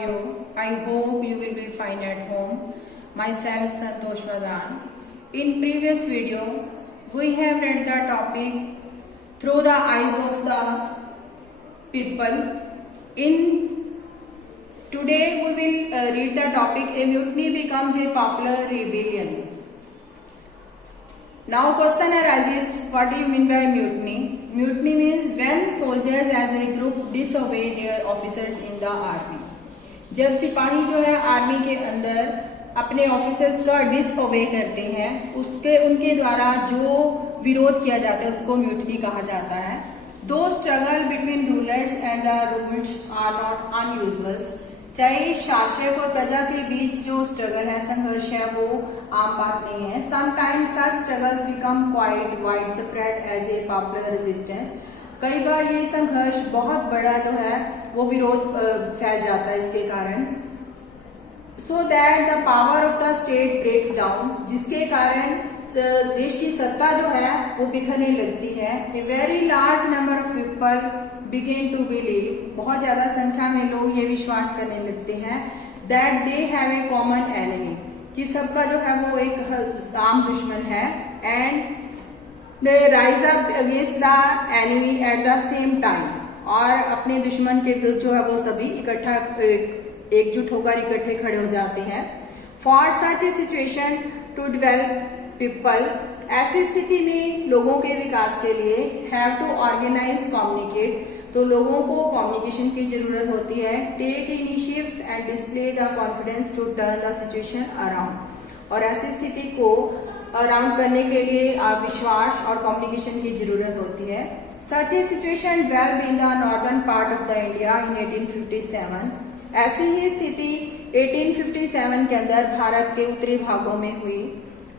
you? I hope you will be fine at home. Myself Santosh Pradhan. In previous video, we have read the topic through the eyes of the people. In today we will read the topic a mutiny becomes a popular rebellion. Now question arises, what do you mean by mutiny? Mutiny means when soldiers as a group disobey their officers in the army. जब सिपाही जो है army के अंदर अपने officers का disobey करते हैं, उसके उनके द्वारा जो विरोध किया जाता है उसको म्यूटनी कहा जाता है. दो struggle between rulers and the ruled are not unusual. चाहे शासक और प्रजा के बीच जो स्ट्रगल है, संघर्ष है, वो आम बात नहीं है. Sometimes such struggles become quite widespread as a popular resistance. कई बार ये संघर्ष बहुत बड़ा जो है वो विरोध फैल जाता है इसके कारण. So that the power of the state breaks down, जिसके कारण देश की सत्ता जो है वो बिखरने लगती है. A very large number of people begin to believe, बहुत ज्यादा संख्या में लोग ये विश्वास करने लगते हैं that they have a common enemy, कि सबका जो है वो एक आम दुश्मन है. And they rise up against the enemy at the same time, और अपने दुश्मन के विरुद्ध जो है वो सभी इकट्ठा एकजुट होकर इकट्ठे खड़े हो जाते हैं. For such a situation to develop people, ऐसी स्थिति में लोगों के विकास के लिए हैव टू ऑर्गेनाइज कम्युनिकेट, तो लोगों को कम्युनिकेशन की जरूरत होती है. Take initiatives and display the confidence to turn the situation around, और ऐसी स्थिति को अराउंड करने के लिए विश्वास और कम्युनिकेशन की जरूरत होती है. Such a situation developed in the northern part of the India इन 1857. ऐसी ही स्थिति 1857 के अंदर भारत के उत्तरी भागों में हुई.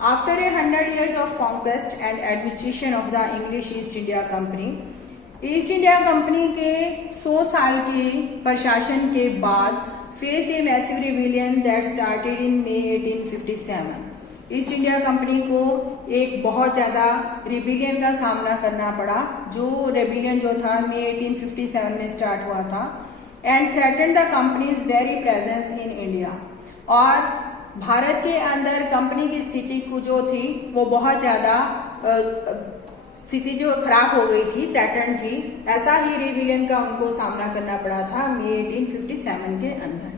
After 100 years of conquest and administration of the English east India company, east India company के 100 साल के प्रशासन के बाद faced a massive rebellion that started in May 1857. East India company को एक बहुत ज्यादा रिबेलियन का सामना करना पड़ा. जो रेबिलियन जो था May 1857 में स्टार्ट हुआ था. And threaten the companies very presence in India, और भारत के अंदर कंपनी की स्थिति को जो थी वो बहुत ज्यादा स्थिति जो खराब हो गई थी, थ्रेटन थी. ऐसा ही रिबेलियन का उनको सामना करना पड़ा था May 1857 के अंदर.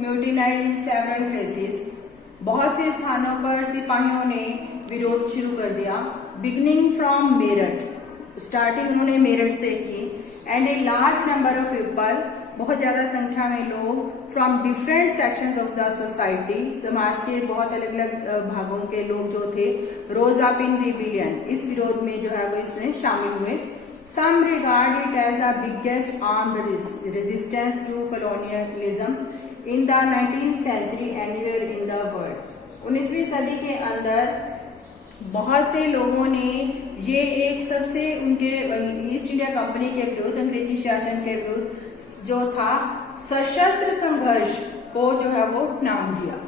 म्यूटिनाइड इन सेवरल प्लेसेस, बहुत से स्थानों पर सिपाहियों ने विरोध शुरू कर दिया. बिगनिंग फ्रॉम मेरठ, स्टार्टिंग उन्होंने मेरठ से की. And a large number of people, बहुत ज्यादा संख्या में लोग, from different sections of the society, समाज के बहुत अलग अलग भागों के लोग जो थे, रोज अप इन रिबेलियन, इस विरोध में जो है वो इसमें शामिल हुए. Some regard it as the biggest armed resistance to colonialism in the 19th century anywhere in the world. 19वीं सदी के अंदर बहुत से लोगों ने ये एक सबसे उनके ईस्ट इंडिया कंपनी के विरुद्ध, अंग्रेजी शासन के विरुद्ध जो था सशस्त्र संघर्ष को जो है वो नाम दिया.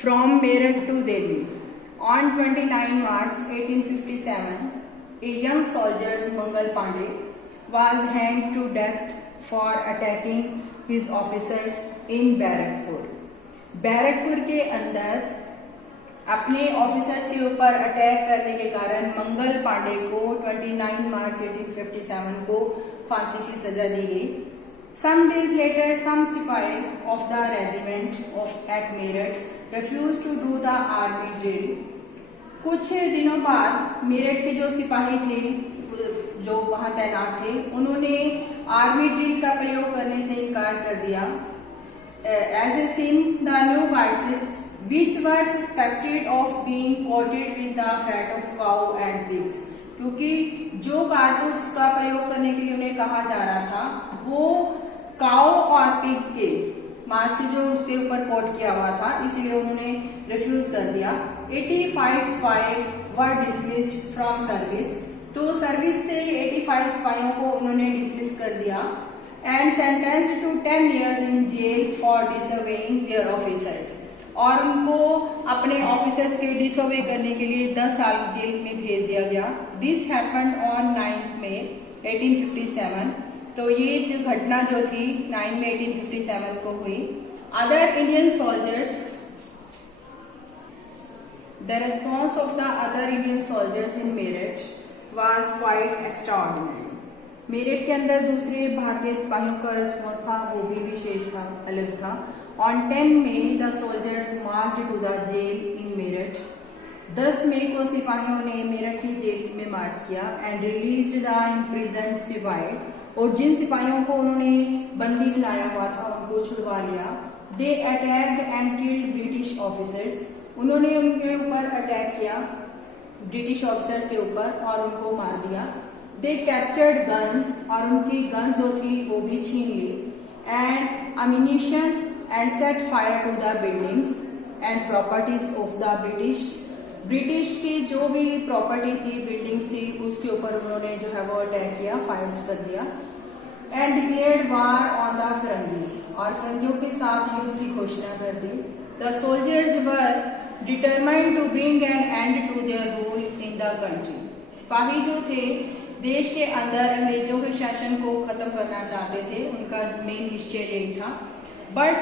From Meerut to Delhi, on 29 March 1857, a young soldier Mangal Pandey was hanged to death for attacking his officers in Barrackpore. Barrackpore के अंदर अपने ऑफिसर्स के ऊपर अटैक करने के कारण मंगल पांडे को 29 March 1857 को फांसी की सजा दी गई. Some days later some sipahi of the regiment of at Meerut refuse to do the army drill. कुछ दिनों बाद मेरठ के जो सिपाही थे जो वहां तैनात थे, उन्होंने आर्मी ड्रिल का प्रयोग करने से इनकार कर दिया. As a sin, the new vices which were suspected of being coated with the fat of cow and pigs, क्योंकि जो कारतूस का प्रयोग करने के लिए उन्हें कहा जा रहा था वो काउ और पिग के मांस से जो उसके ऊपर कोट किया हुआ था, इसलिए उन्होंने रिफ्यूज कर दिया. 85 sepoys were dismissed from service, तो सर्विस से 85 सिपाहियों को उन्होंने डिसमिस कर दिया. And sentenced to 10 years in jail for disobeying their officers, और उनको अपने ऑफिसर्स के डिसोबे करने के लिए 10 साल जेल में भेज दिया गया. This happened on 9 May 1857. तो ये जो घटना जो थी 9 मई 1857 को हुई। Other Indian soldiers, the response of the other Indian soldiers in Meerut was quite extraordinary. Meerut के अंदर दूसरे भारतीय सिपाहियों का रिस्पॉन्स था, वो भी विशेष था, अलग था। On 10 May the soldiers marched to the jail in Meerut. 10 मई को सिपाहियों ने मेरठ की जेल में मार्च किया एंड रिलीज्ड द इम्प्रिजन्ड सिपाही, और जिन सिपाहियों को उन्होंने बंदी बनाया हुआ था उनको छुड़वा लिया। They attacked and killed British officers, उन्होंने उनके ऊपर अटैक किया, ब्रिटिश ऑफिसर्स के ऊपर, और उनको मार दिया। दे कैप्चर्ड गन्स, और उनकी गन्स जो थी वो भी छीन ली, and ammunitions and set fire to the buildings and properties of the British. British की जो भी प्रॉपर्टी थी, बिल्डिंग्स थी, उसके ऊपर उन्होंने जो है वो अटैक किया, फायर कर दिया। And declared war on the firangis, और फरंगियों के साथ युद्ध की घोषणा कर दी। The soldiers were determined to bring an end to their rule in the country. सिपाही जो थे देश के अंदर अंग्रेजों के शासन को खत्म करना चाहते थे, उनका मेन निश्चय यही था। But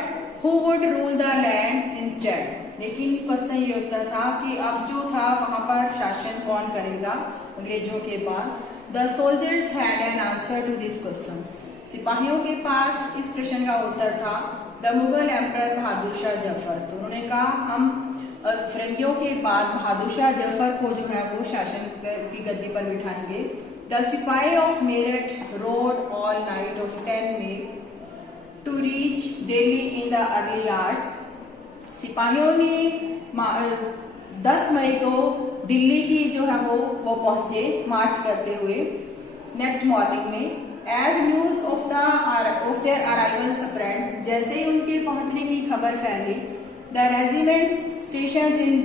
who would rule the land instead, लेकिन क्वेश्चन ये उठता था कि अब जो था वहां पर शासन कौन करेगा अंग्रेजों के बाद। The soldiers had an answer to this question, सिपाहियों के पास इस प्रश्न का उत्तर था द मुगल एम्परर बहादुर शाह जफर। तो उन्होंने कहा हम फिरंगियों के बाद बहादुर शाह जफर को जो है वो शासन की गद्दी पर बिठाएंगे। The sipahi of Meerut rode all night of 10 May to reach Delhi in the early hours. सिपाहियों ने 10 मई को दिल्ली की जो है वो पहुंचे मार्च करते हुए नेक्स्ट मॉर्निंग में। As news of their arrival spread, जैसे ही उनके पहुंचने की खबर फैली, the regiments stations in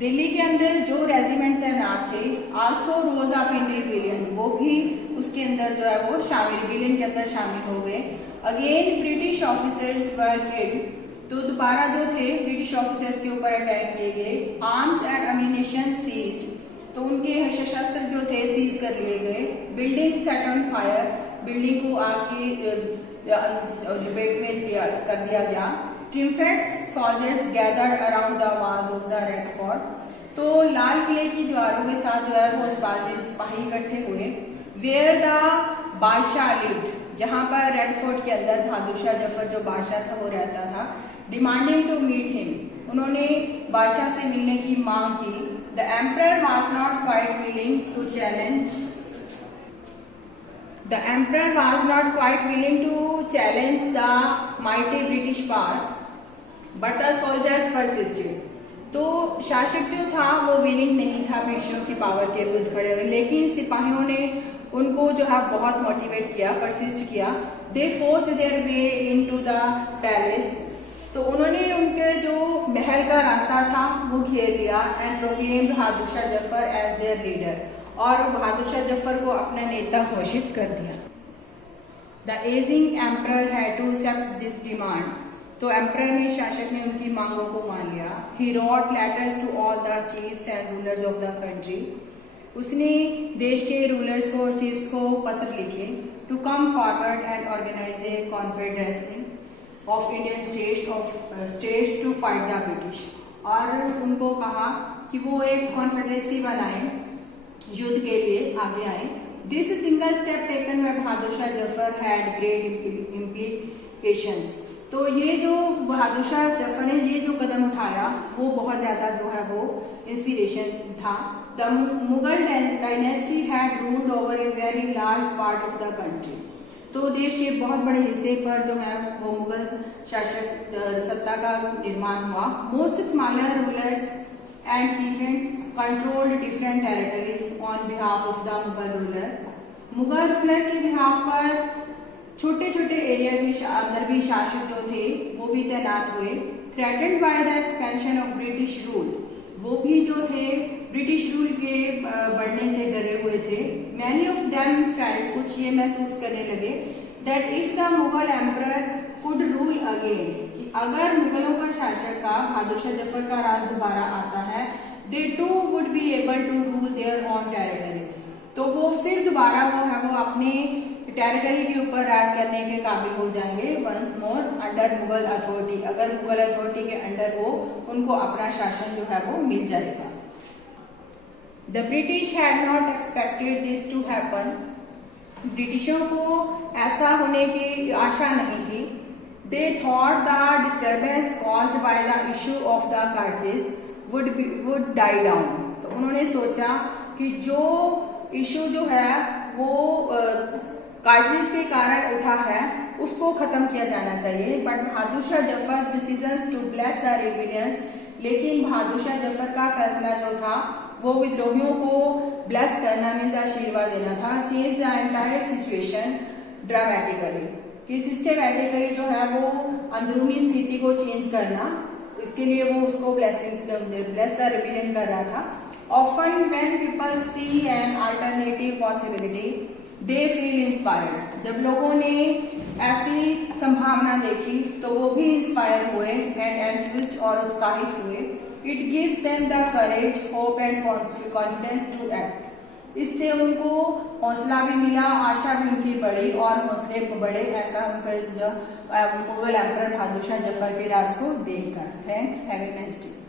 Delhi के अंदर जो रेजिमेंट तैनात थे, also rose up in rebellion, वो भी उसके अंदर जो है वो शामिल, रिबेलियन के अंदर शामिल हो गए। Again British officers were killed, तो दोबारा जो थे ब्रिटिश ऑफिसर्स के ऊपर अटैक किए गए। आर्म्स एंड अम्यूनिशन सीज्ड, तो उनके शस्त्र जो थे सीज कर लिए गए। Building set on fire, building को आग की लपेट में कर दिया गया। Triumphant soldiers gathered around the walls of the red fort, तो लाल किले की दीवारों के साथ जो है वो सिपाही इकट्ठे हुए। वेयर द बादशाह लिव्ड, जहां पर रेड फोर्ट के अंदर बहादुर शाह जफर जो बादशाह था वो रहता था। डिमांडिंग टू मीट हिम, उन्होंने बादशाह से मिलने की मांग की। The emperor was not quite willing to challenge, the emperor was not quite willing to challenge the mighty British power, but the soldiers persisted, तो शासक जो था वो विलिंग नहीं था ब्रिटिशों की पावर के विरुद्ध खड़े हुए, लेकिन सिपाहियों ने उनको जो है बहुत मोटिवेट किया, परसिस्ट किया। दे forced their way into the palace, तो उन्होंने उनके जो महल का रास्ता था वो घेर लिया। And proclaimed Bahadur Shah Zafar as their leader, और बहादुर शाह जफर को अपना नेता घोषित कर दिया। The ageing emperor had to accept this demand, तो एम्परर ने, शासक ने उनकी मांगों को मान लिया। He wrote letters to all the chiefs and rulers of the country, उसने देश के रूलर्स को और चीफ्स को पत्र लिखे। To come forward and organise a confederacy of Indian states to fight the British, और उनको कहा कि वो एक कॉन्फेडरेसी बनाए, युद्ध के लिए आगे आए। This single step taken by Bahadur Shah Zafar had great implications, तो ये जो बहादुर शाह जफर ने ये जो कदम उठाया वो बहुत ज्यादा जो है वो इंस्पिरेशन था। The Mughal dynasty had ruled over A very large part of the country, तो देश के बहुत बड़े हिस्से पर जो है वो मुगल शासक सत्ता का निर्माण हुआ। Most smaller rulers and chiefs controlled different territories on behalf of the Mughal ruler, Mughal ruler के बिहाफ पर छोटे छोटे एरिया के अंदर भी शासक जो थे वो भी तैनात हुए। Threatened by the expansion of British rule, वो भी जो थे ब्रिटिश रूल के बढ़ने से डरे हुए थे। मैनी ऑफ देम फेल्ट, कुछ ये महसूस करने लगे, that if the Mughal emperor could rule again, कि अगर मुगलों का शासक का बहादुर शाह जफर का राज दोबारा आता है, they too would be able to rule their own territories, तो वो फिर दोबारा वो है वो अपने टेरिटरी के ऊपर राज करने के काबिल हो जाएंगे once more under Mughal authority, अगर मुगल अथॉरिटी के अंडर वो उनको अपना शासन जो है वो मिल जाएगा। The British had not expected this to happen, ब्रिटिशों को ऐसा होने की आशा नहीं थी। They thought the disturbance caused by the issue of the cartridges would die down, तो उन्होंने सोचा कि जो इशू जो है वो कार्जेस के कारण उठा है उसको खत्म किया जाना चाहिए। But Bahadur Shah Zafar decisions to bless the rebellions, लेकिन बहादुर शाह जफर का फैसला जो था वो विद्रोहियों को ब्लेस करना मीन्स आशीर्वाद देना था। Change the entire situation dramatically, कि सिस्टमैटिकली जो है वो अंदरूनी स्थिति को चेंज करना, इसके लिए वो उसको ब्लेस द रिबेलियन कर रहा था। Often when people see an alternative possibility they feel inspired, जब लोगों ने ऐसी संभावना देखी तो वो भी इंस्पायर हुए एंड एंथुसियास्ट और उत्साहित हुए। It gives them the courage, hope and confidence to act, इससे उनको हौसला भी मिला, आशा भी उनकी बढ़ी और हौसले बढ़े, ऐसा उनका मुगल एम्परर बहादुर शाह जफर के राज को देखकर। Thanks, have a nice day.